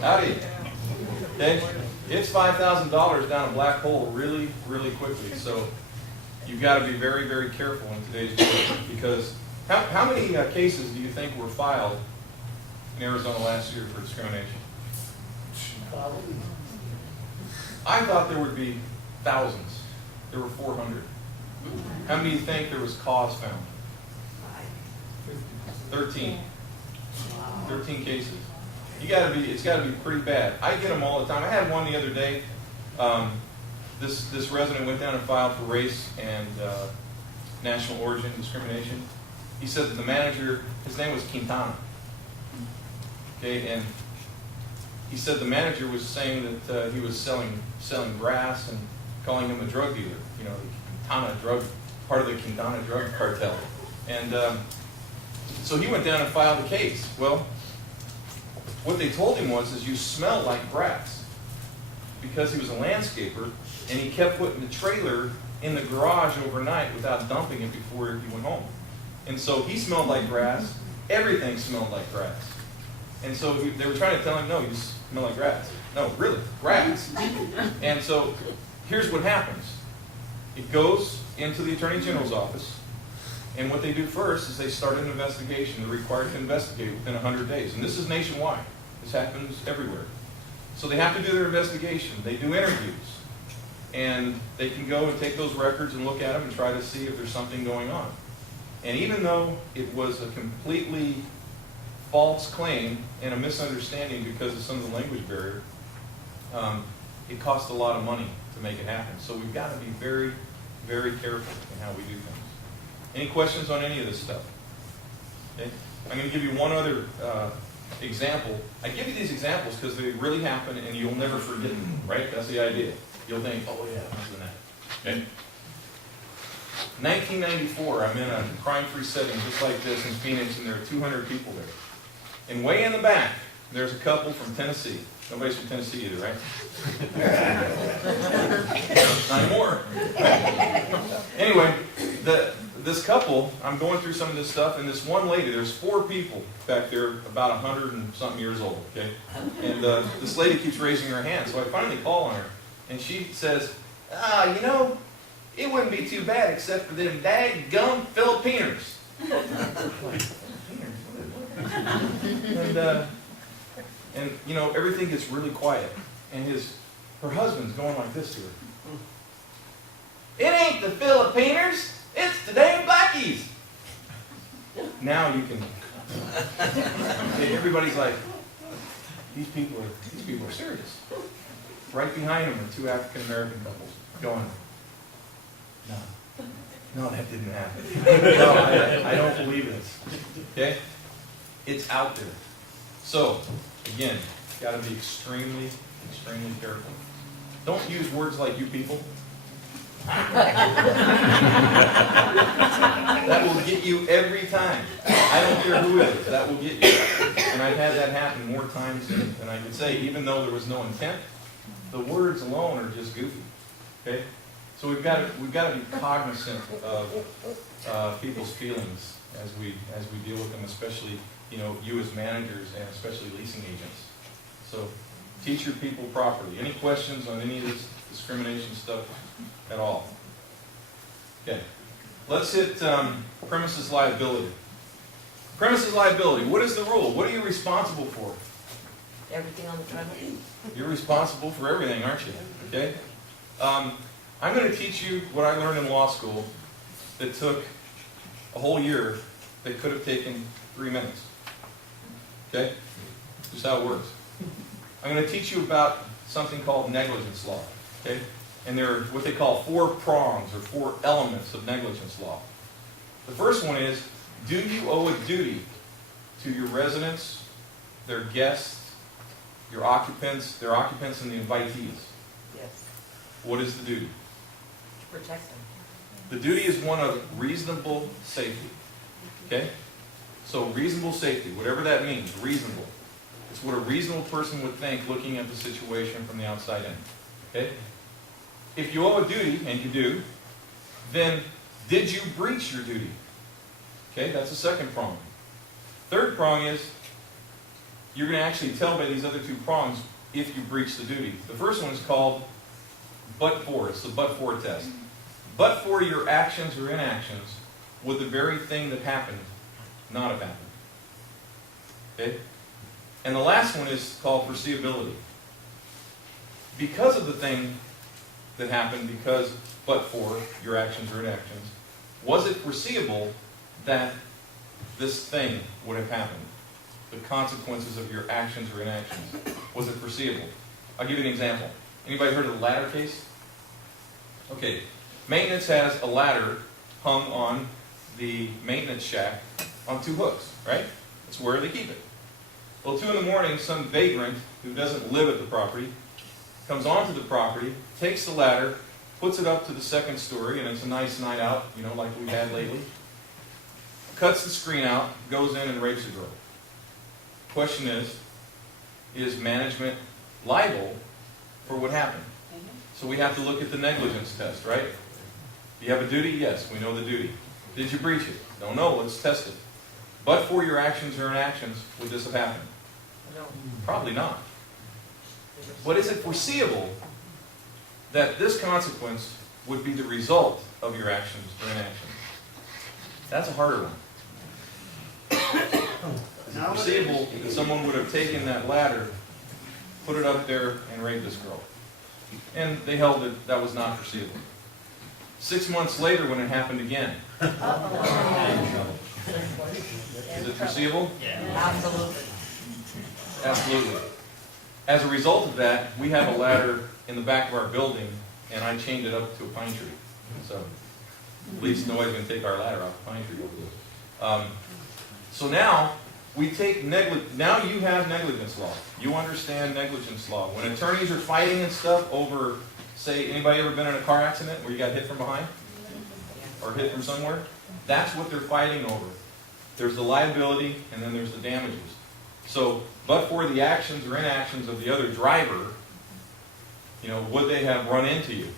Howdy. Okay, it's $5,000 down a black hole really, really quickly. So you've got to be very, very careful in today's world, because how many cases do you think were filed in Arizona last year for discrimination? I thought there would be thousands. There were 400. How many do you think there was cause found? 13. 13 cases. It's got to be pretty bad. I get them all the time. I had one the other day. This resident went down and filed for race and national origin discrimination. He said that the manager, his name was Quintana. Okay, and he said the manager was saying that he was selling grass and calling him a drug dealer. You know, the Quintana drug, part of the Quintana drug cartel. And so he went down and filed the case. Well, what they told him is you smell like grass, because he was a landscaper and he kept putting the trailer in the garage overnight without dumping it before he went home. And so he smelled like grass. Everything smelled like grass. And so they were trying to tell him, no, you smell like grass. No, really, grass. And so here's what happens. It goes into the Attorney General's office, and what they do first is they start an investigation. They're required to investigate within 100 days. And this is nationwide. This happens everywhere. So they have to do their investigation. They do interviews. And they can go and take those records and look at them and try to see if there's something going on. And even though it was a completely false claim and a misunderstanding because of some of the language barrier, it cost a lot of money to make it happen. So we've got to be very, very careful in how we do things. Any questions on any of this stuff? Okay. I'm going to give you one other example. I give you these examples because they really happen and you'll never forget them, right? That's the idea. You'll think, oh yeah, that's the that. Okay. 1994, I'm in a crime-free setting just like this in Phoenix, and there are 200 people there. And way in the back, there's a couple from Tennessee. Nobody's from Tennessee either, right? Not anymore. Anyway, this couple, I'm going through some of this stuff, and this one lady, there's 4 people back there, about 100 and something years old, okay? And this lady keeps raising her hand, so I finally call on her, and she says, you know, it wouldn't be too bad except for them daggum Filipiners. And you know, everything gets really quiet, and her husband's going like this to her. It ain't the Filipiners, it's the dang blackies. Now you can. Everybody's like, these people are serious. Right behind them are 2 African American couples going, no, that didn't happen. No, I don't believe this. Okay? It's out there. So, again, got to be extremely, extremely careful. Don't use words like you people. That will get you every time. I don't care who it is. That will get you. And I've had that happen more times than I could say, even though there was no intent. The words alone are just goofy. Okay? So we've got to be cognizant of people's feelings as we deal with them, especially you as managers and especially leasing agents. So teach your people properly. Any questions on any of this discrimination stuff at all? Okay. Let's hit premises liability. Premises liability. What is the rule? What are you responsible for? Everything on the driveway. You're responsible for everything, aren't you? Okay. I'm going to teach you what I learned in law school that took a whole year that could have taken 3 minutes. Okay? Just how it works. I'm going to teach you about something called negligence law. Okay? And there are what they call 4 prongs or 4 elements of negligence law. The first one is, do you owe a duty to your residents, their guests, their occupants and the invitees? Yes. What is the duty? To protect them. The duty is one of reasonable safety. Okay? So reasonable safety, whatever that means, reasonable. It's what a reasonable person would think looking at the situation from the outside in. Okay? If you owe a duty, and you do, then did you breach your duty? Okay, that's the second prong. Third prong is, you're going to actually tell by these other two prongs if you breach the duty. The first one is called but-for. It's the but-for test. But for your actions or inactions, would the very thing that happened not have happened? Okay? And the last one is called foreseeability. Because of the thing that happened, because but for your actions or inactions, was it foreseeable that this thing would have happened? The consequences of your actions or inactions. Was it foreseeable? I'll give you an example. Anybody heard of the ladder case? Okay. Maintenance has a ladder hung on the maintenance shack on two hooks, right? That's where they keep it. Well, 2 in the morning, some vagrant who doesn't live at the property comes onto the property, takes the ladder, puts it up to the second story, and it's a nice night out, you know, like we've had lately. Cuts the screen out, goes in and rapes a girl. Question is management liable for what happened? So we have to look at the negligence test, right? Do you have a duty? Yes, we know the duty. Did you breach it? Don't know, let's test it. But for your actions or inactions, would this have happened? No. Probably not. But is it foreseeable that this consequence would be the result of your actions or inactions? That's a harder one. Is it foreseeable that someone would have taken that ladder, put it up there, and raped this girl? And they held that that was not foreseeable. 6 months later, when it happened again, is it foreseeable? Absolutely. Absolutely. As a result of that, we have a ladder in the back of our building, and I chained it up to a pine tree. So at least nobody's going to take our ladder off the pine tree. So now we take now you have negligence law. You understand negligence law. When attorneys are fighting and stuff over, say, anybody ever been in a car accident where you got hit from behind or hit from somewhere? That's what they're fighting over. There's the liability, and then there's the damages. So, but for the actions or inactions of the other driver, you know, would they have run into you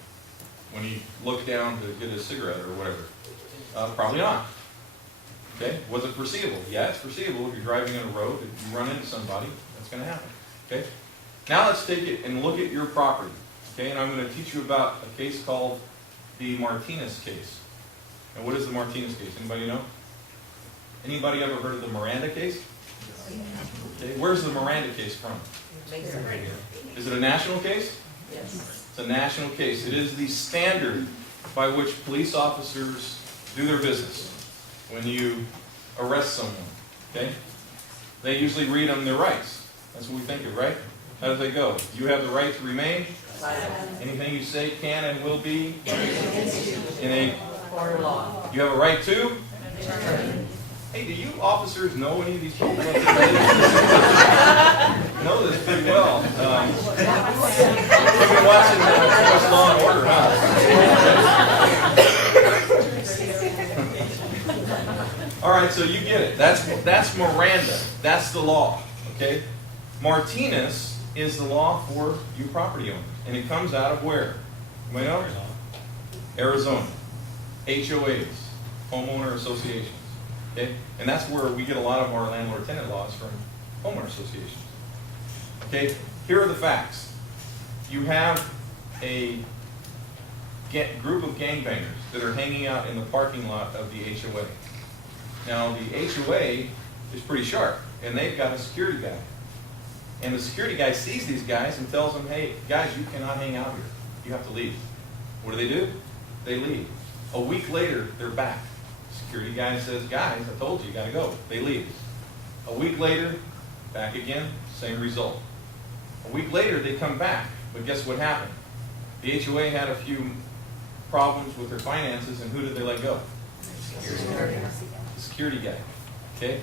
when he looked down to get a cigarette or whatever? Probably not. Okay? Was it foreseeable? Yeah, it's foreseeable. If you're driving on a road, if you run into somebody, that's going to happen. Okay? Now let's take it and look at your property. Okay? And I'm going to teach you about a case called the Martinez case. And what is the Martinez case? Anybody know? Anybody ever heard of the Miranda case? Okay, where's the Miranda case from? Is it a national case? Yes. It's a national case. It is the standard by which police officers do their business when you arrest someone. Okay? They usually read them their rights. That's what we think of, right? How do they go? You have the right to remain. Anything you say can and will be in a Court of law. You have a right to? Hey, do you officers know any of these people? Know this pretty well. You've been watching too much Law and Order, huh? All right, so you get it. That's Miranda. That's the law. Okay? Martinez is the law for you property owners. And it comes out of where? Anybody know? Arizona. HOAs, homeowner associations. Okay? And that's where we get a lot of our landlord-tenant laws from homeowner associations. Okay? Here are the facts. You have a group of gangbangers that are hanging out in the parking lot of the HOA. Now, the HOA is pretty sharp, and they've got a security guy. And the security guy sees these guys and tells them, hey, guys, you cannot hang out here. You have to leave. What do? They leave. A week later, they're back. Security guy says, guys, I told you, you got to go. They leave. A week later, back again, same result. A week later, they come back. But guess what happened? The HOA had a few problems with their finances, and who did they let go? The security guy. Okay?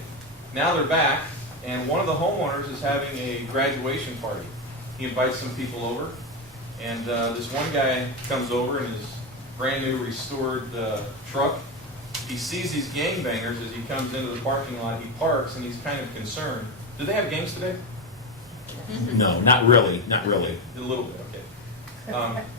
Now they're back, and one of the homeowners is having a graduation party. He invites some people over, and this one guy comes over in his brand new restored truck. He sees these gangbangers as he comes into the parking lot. He parks, and he's kind of concerned. Do they have games today? No, not really. Not really. A little bit, okay.